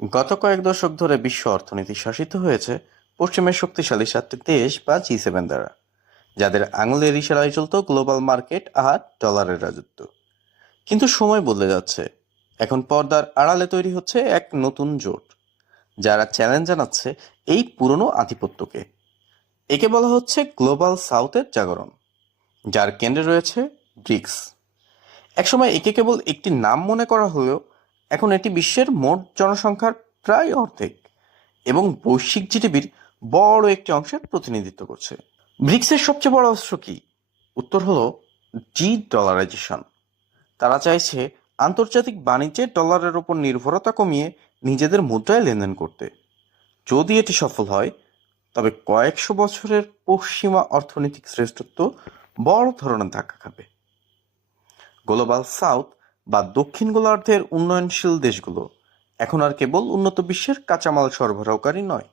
গত কয়েক দশক ধরে বিশ্ব অর্থনীতি শাসিত হয়েছে পশ্চিমের শক্তিশালী 7টি দেশ বা জি7 দ্বারা, যাদের আঙুলের ইশারায় চলত গ্লোবাল মার্কেট আর ডলারের রাজত্ব। কিন্তু সময় বদলে যাচ্ছে। এখন পর্দার আড়ালে তৈরি হচ্ছে এক নতুন জোট, যারা চ্যালেঞ্জ জানাচ্ছে এই পুরনো আধিপত্যকে। একে বলা হচ্ছে গ্লোবাল সাউথের জাগরণ, যার কেন্দ্রে রয়েছে ব্রিক্স। একসময় একে কেবল একটি নাম মনে করা হলেও এখন এটি বিশ্বের মোট জনসংখ্যার প্রায় অর্ধেক এবং বৈশ্বিক জিডিপির বড় একটি অংশের প্রতিনিধিত্ব করছে। ব্রিক্সের সবচেয়ে বড় অস্ত্র কি? উত্তর হলো ডি ডলারাইজেশন। তারা চাইছে আন্তর্জাতিক বাণিজ্যে ডলারের উপর নির্ভরতা কমিয়ে নিজেদের মুদ্রায় লেনদেন করতে। যদি এটি সফল হয়, তবে কয়েকশো বছরের পশ্চিমা অর্থনৈতিক শ্রেষ্ঠত্ব বড় ধরনের ধাক্কা খাবে। গ্লোবাল সাউথ বা দক্ষিণ গোলার্ধের উন্নয়নশীল দেশগুলো এখন আর কেবল উন্নত বিশ্বের কাঁচামাল সরবরাহকারী নয়,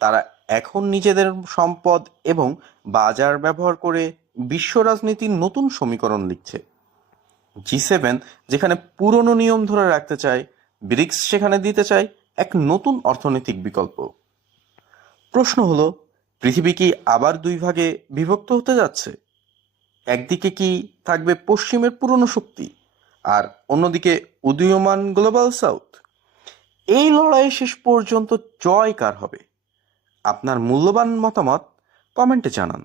তারা এখন নিজেদের সম্পদ এবং বাজার ব্যবহার করে বিশ্ব রাজনীতির নতুন সমীকরণ লিখছে। জি7 যেখানে পুরনো নিয়ম ধরে রাখতে চায়, ব্রিক্স সেখানে দিতে চায় এক নতুন অর্থনৈতিক বিকল্প। প্রশ্ন হলো, পৃথিবী কি আবার দুই ভাগে বিভক্ত হতে যাচ্ছে? একদিকে কি থাকবে পশ্চিমের পুরনো শক্তি, আর অন্যদিকে উদীয়মান গ্লোবাল সাউথ? এই লড়াই শেষ পর্যন্ত জয় কার হবে? আপনার মূল্যবান মতামত কমেন্টে জানান।